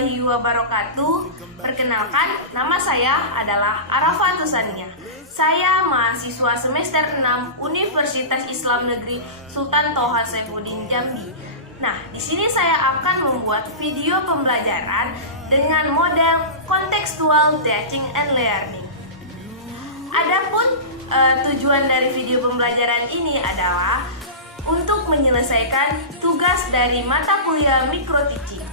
warahmatullahi wabarakatuh. Perkenalkan, nama saya adalah Arafa Tusania. Saya mahasiswa semester 6 Universitas Islam Negeri Sultan Toha Saifuddin Jambi. Nah, di sini saya akan membuat video pembelajaran dengan model contextual teaching and learning. Adapun tujuan dari video pembelajaran ini adalah untuk menyelesaikan tugas dari mata kuliah micro teaching.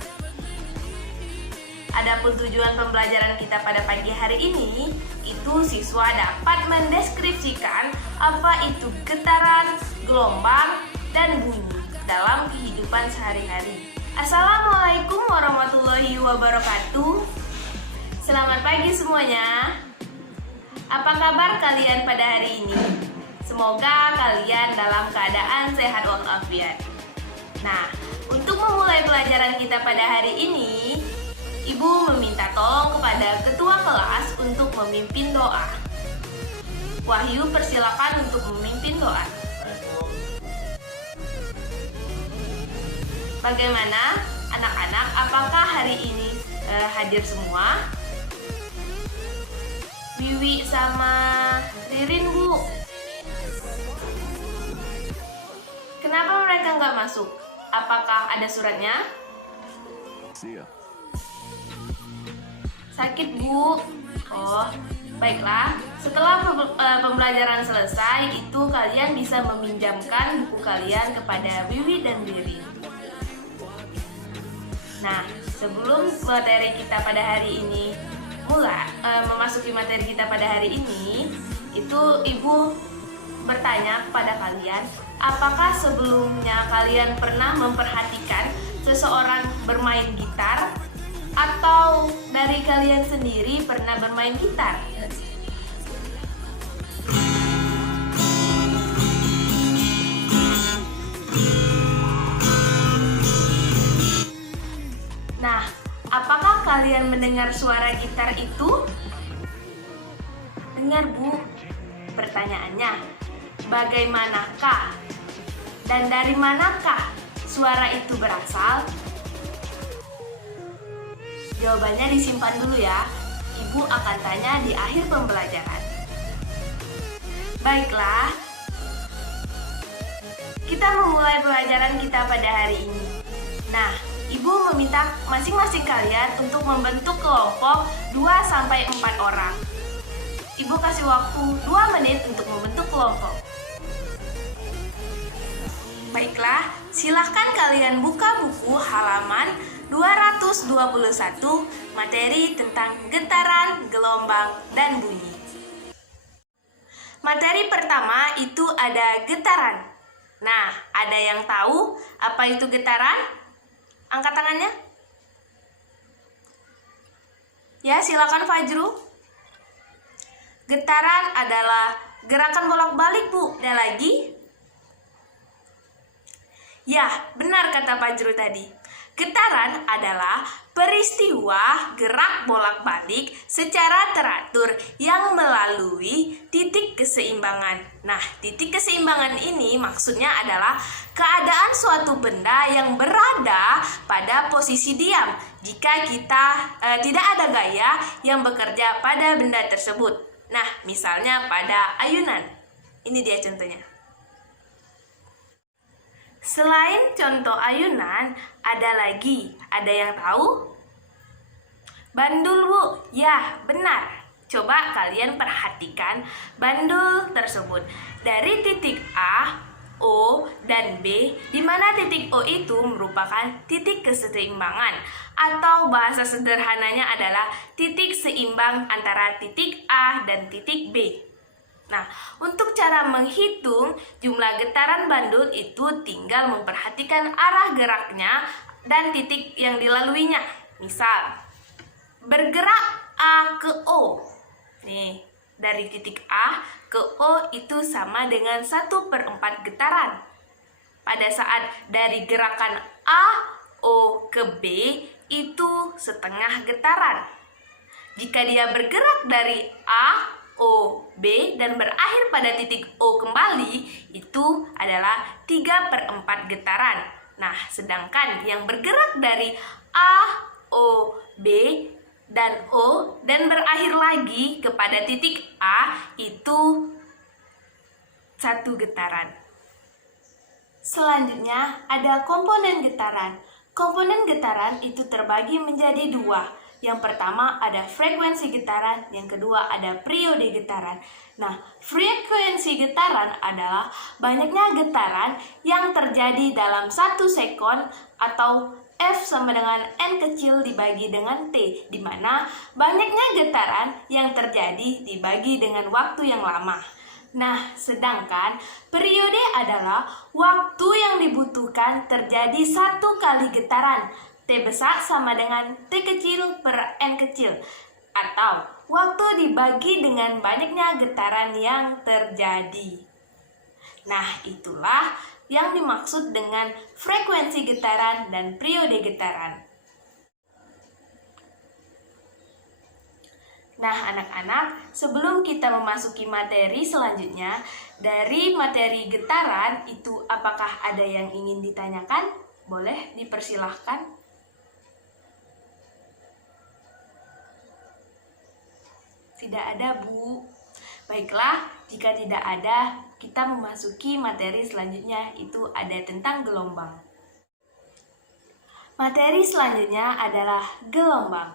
Adapun tujuan pembelajaran kita pada pagi hari ini, itu siswa dapat mendeskripsikan apa itu getaran, gelombang, dan bunyi dalam kehidupan sehari-hari. Assalamualaikum warahmatullahi wabarakatuh. Selamat pagi semuanya. Apa kabar kalian pada hari ini? Semoga kalian dalam keadaan sehat walafiat. Nah, untuk memulai pelajaran kita pada hari ini, Ibu meminta tolong kepada ketua kelas untuk memimpin doa. Wahyu, persilakan untuk memimpin doa. Bagaimana anak-anak? Apakah hari ini hadir semua? Wiwi sama Ririn, Bu. Kenapa mereka nggak masuk? Apakah ada suratnya? Sakit, Bu. Oh, baiklah. Setelah pembelajaran selesai, itu kalian bisa meminjamkan buku kalian kepada Wiwi dan Ririn. Nah, sebelum materi kita pada hari ini memasuki materi kita pada hari ini, itu Ibu bertanya kepada kalian, apakah sebelumnya kalian pernah memperhatikan seseorang bermain gitar? Atau dari kalian sendiri pernah bermain gitar? Nah, apakah kalian mendengar suara gitar itu? Dengar, Bu. Pertanyaannya, bagaimanakah dan dari manakah suara itu berasal? Jawabannya disimpan dulu ya. Ibu akan tanya di akhir pembelajaran. Baiklah, kita memulai pelajaran kita pada hari ini. Nah, Ibu meminta masing-masing kalian untuk membentuk kelompok 2-4 orang. Ibu kasih waktu 2 menit untuk membentuk kelompok. Baiklah, silahkan kalian buka buku halaman 221, materi tentang getaran, gelombang, dan bunyi. Materi pertama itu ada getaran. Nah, ada yang tahu apa itu getaran? Angkat tangannya. Ya, silakan Fajru. Getaran adalah gerakan bolak-balik, Bu. Ada lagi? Ya, benar kata Fajru tadi. Getaran adalah peristiwa gerak bolak-balik secara teratur yang melalui titik keseimbangan. Nah, titik keseimbangan ini maksudnya adalah keadaan suatu benda yang berada pada posisi diam jika kita tidak ada gaya yang bekerja pada benda tersebut. Nah, misalnya pada ayunan. Ini dia contohnya. Selain contoh ayunan, ada lagi. Ada yang tahu? Bandul, Bu. Ya, benar. Coba kalian perhatikan bandul tersebut. Dari titik A, O, dan B, di mana titik O itu merupakan titik keseimbangan. Atau bahasa sederhananya adalah titik seimbang antara titik A dan titik B. Nah, untuk cara menghitung jumlah getaran bandul itu tinggal memperhatikan arah geraknya dan titik yang dilaluinya. Misal, bergerak A ke O. Nih, dari titik A ke O itu sama dengan 1/4 getaran. Pada saat dari gerakan A, O ke B itu setengah getaran. Jika dia bergerak dari A, O, B, dan berakhir pada titik O kembali, itu adalah 3/4 getaran. Nah, sedangkan yang bergerak dari A, O, B, dan O, dan berakhir lagi kepada titik A, itu satu getaran. Selanjutnya ada komponen getaran. Komponen getaran itu terbagi menjadi dua. Yang pertama ada frekuensi getaran, yang kedua ada periode getaran. Nah, frekuensi getaran adalah banyaknya getaran yang terjadi dalam 1 sekon atau F sama dengan N kecil dibagi dengan T, di mana banyaknya getaran yang terjadi dibagi dengan waktu yang lama. Nah, sedangkan periode adalah waktu yang dibutuhkan terjadi 1 kali getaran. T besar sama dengan T kecil per N kecil, atau waktu dibagi dengan banyaknya getaran yang terjadi. Nah, itulah yang dimaksud dengan frekuensi getaran dan periode getaran. Nah, anak-anak, sebelum kita memasuki materi selanjutnya, dari materi getaran itu apakah ada yang ingin ditanyakan? Boleh dipersilahkan. Tidak ada, Bu. Baiklah, jika tidak ada, kita memasuki materi selanjutnya, itu ada tentang gelombang. Materi selanjutnya adalah gelombang.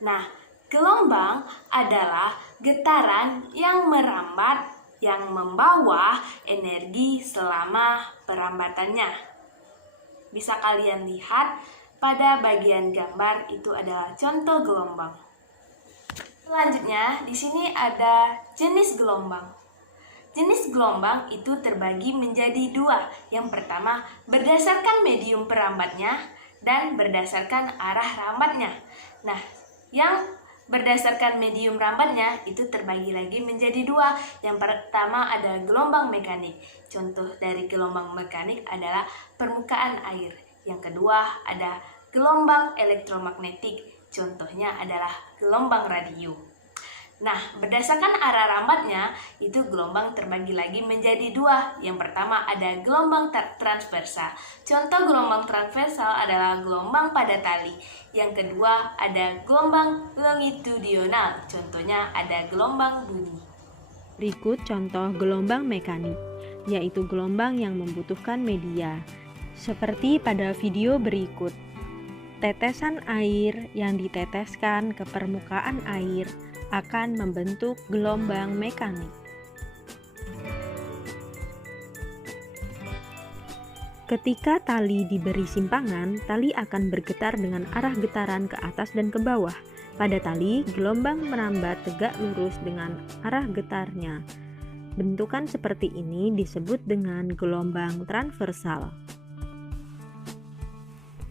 Nah, gelombang adalah getaran yang merambat, yang membawa energi selama perambatannya. Bisa kalian lihat pada bagian gambar, itu adalah contoh gelombang. Selanjutnya, di sini ada jenis gelombang. Jenis gelombang itu terbagi menjadi dua. Yang pertama, berdasarkan medium perambatnya dan berdasarkan arah rambatnya. Nah, yang berdasarkan medium rambatnya itu terbagi lagi menjadi dua. Yang pertama ada gelombang mekanik. Contoh dari gelombang mekanik adalah permukaan air. Yang kedua ada gelombang elektromagnetik. Contohnya adalah gelombang radio. Nah, berdasarkan arah rambatnya, itu gelombang terbagi lagi menjadi dua. Yang pertama ada gelombang transversal. Contoh gelombang transversal adalah gelombang pada tali. Yang kedua ada gelombang longitudinal. Contohnya ada gelombang bunyi. Berikut contoh gelombang mekanik, yaitu gelombang yang membutuhkan media. Seperti pada video berikut. Tetesan air yang diteteskan ke permukaan air akan membentuk gelombang mekanik. Ketika tali diberi simpangan, tali akan bergetar dengan arah getaran ke atas dan ke bawah. Pada tali, gelombang merambat tegak lurus dengan arah getarnya. Bentukan seperti ini disebut dengan gelombang transversal.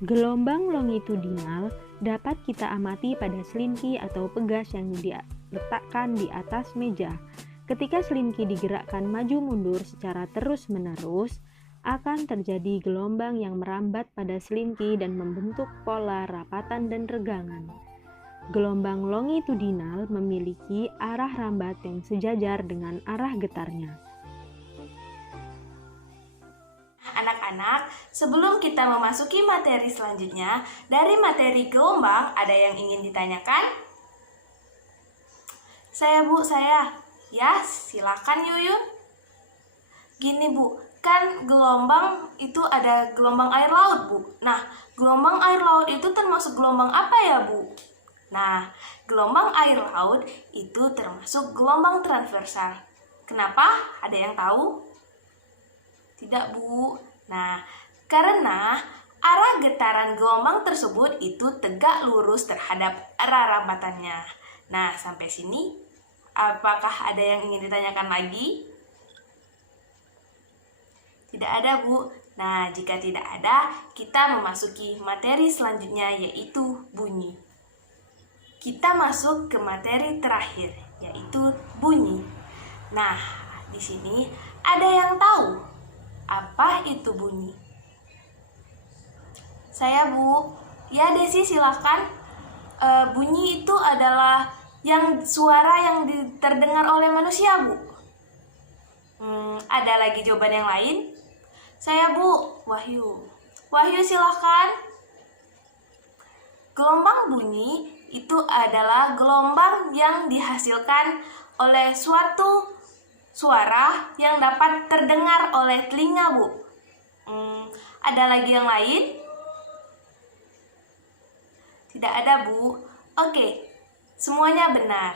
Gelombang longitudinal dapat kita amati pada selimki atau pegas yang diletakkan di atas meja. Ketika selimki digerakkan maju mundur secara terus-menerus, akan terjadi gelombang yang merambat pada selimki dan membentuk pola rapatan dan regangan. Gelombang longitudinal memiliki arah rambat yang sejajar dengan arah getarnya. Anak-anak, sebelum kita memasuki materi selanjutnya, dari materi gelombang ada yang ingin ditanyakan? Saya, Bu, saya. Ya, silakan Yuyun. Gini, Bu, kan gelombang itu ada gelombang air laut, Bu. Nah, gelombang air laut itu termasuk gelombang apa ya, Bu? Nah, gelombang air laut itu termasuk gelombang transversal. Kenapa? Ada yang tahu? Tidak, Bu. Nah, karena arah getaran gelombang tersebut itu tegak lurus terhadap arah rambatannya. Nah, sampai sini, apakah ada yang ingin ditanyakan lagi? Tidak ada, Bu. Nah, jika tidak ada, kita memasuki materi selanjutnya, yaitu bunyi. Kita masuk ke materi terakhir, yaitu bunyi. Nah, di sini ada yang tahu apa itu bunyi? Saya, Bu. Ya, Desi, silakan. Bunyi itu adalah suara yang terdengar oleh manusia, Bu. Ada lagi jawaban yang lain? Saya, Bu. Wahyu. Wahyu, silakan. Gelombang bunyi itu adalah gelombang yang dihasilkan oleh suatu suara yang dapat terdengar oleh telinga, Bu. Ada lagi yang lain? Tidak ada, Bu. Oke, semuanya benar.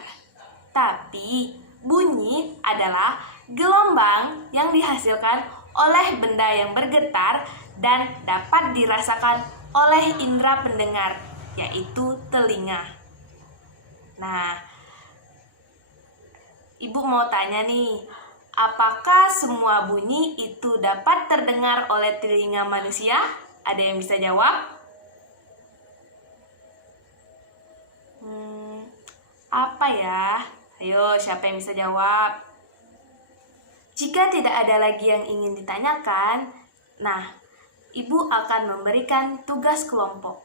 Tapi bunyi adalah gelombang yang dihasilkan oleh benda yang bergetar dan dapat dirasakan oleh indera pendengar, yaitu telinga. Nah, Ibu mau tanya nih, apakah semua bunyi itu dapat terdengar oleh telinga manusia? Ada yang bisa jawab? Apa ya? Ayo, siapa yang bisa jawab? Jika tidak ada lagi yang ingin ditanyakan, nah, Ibu akan memberikan tugas kelompok.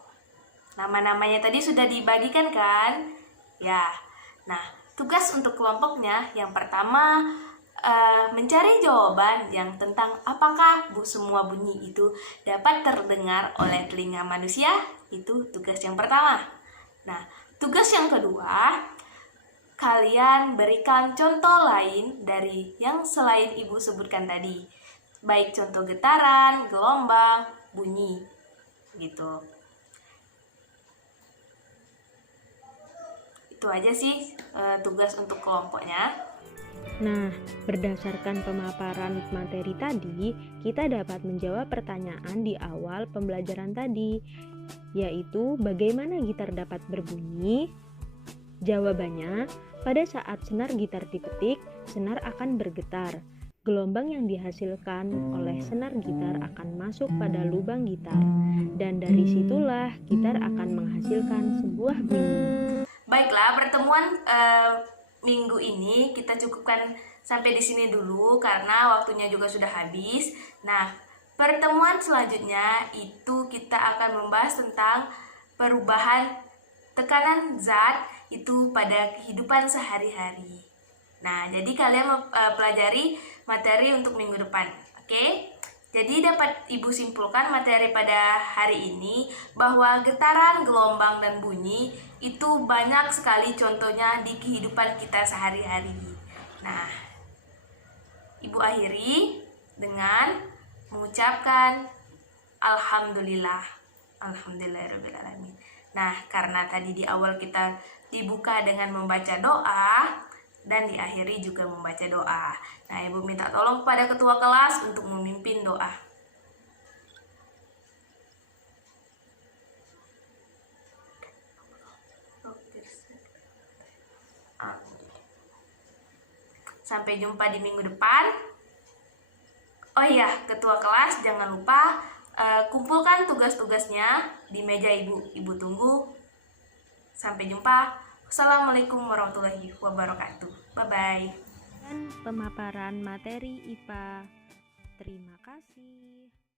Nama-namanya tadi sudah dibagikan kan? Ya, nah, tugas untuk kelompoknya yang pertama mencari jawaban yang tentang apakah semua bunyi itu dapat terdengar oleh telinga manusia. Itu tugas yang pertama. Nah, tugas yang kedua, kalian berikan contoh lain dari yang selain Ibu sebutkan tadi. Baik contoh getaran, gelombang, bunyi, gitu. Itu aja sih tugas untuk kelompoknya. Nah, berdasarkan pemaparan materi tadi, kita dapat menjawab pertanyaan di awal pembelajaran tadi, yaitu bagaimana gitar dapat berbunyi? Jawabannya, pada saat senar gitar dipetik, senar akan bergetar. Gelombang yang dihasilkan oleh senar gitar akan masuk pada lubang gitar, dan dari situlah gitar akan menghasilkan sebuah bunyi. Baiklah, pertemuan minggu ini kita cukupkan sampai di sini dulu karena waktunya juga sudah habis. Nah, pertemuan selanjutnya itu kita akan membahas tentang perubahan tekanan zat itu pada kehidupan sehari-hari. Nah, jadi kalian pelajari materi untuk minggu depan, oke? Jadi dapat Ibu simpulkan materi pada hari ini bahwa getaran, gelombang, dan bunyi itu banyak sekali contohnya di kehidupan kita sehari-hari. Nah, Ibu akhiri dengan mengucapkan Alhamdulillah. Alhamdulillahirrahmanirrahim. Nah, karena tadi di awal kita dibuka dengan membaca doa dan diakhiri juga membaca doa. Nah, Ibu minta tolong kepada ketua kelas untuk memimpin doa. Sampai jumpa di minggu depan. Oh iya, ketua kelas jangan lupa kumpulkan tugas-tugasnya di meja Ibu. Ibu tunggu. Sampai jumpa. Assalamualaikum warahmatullahi wabarakatuh. Bye-bye. Dan pemaparan materi IPA. Terima kasih.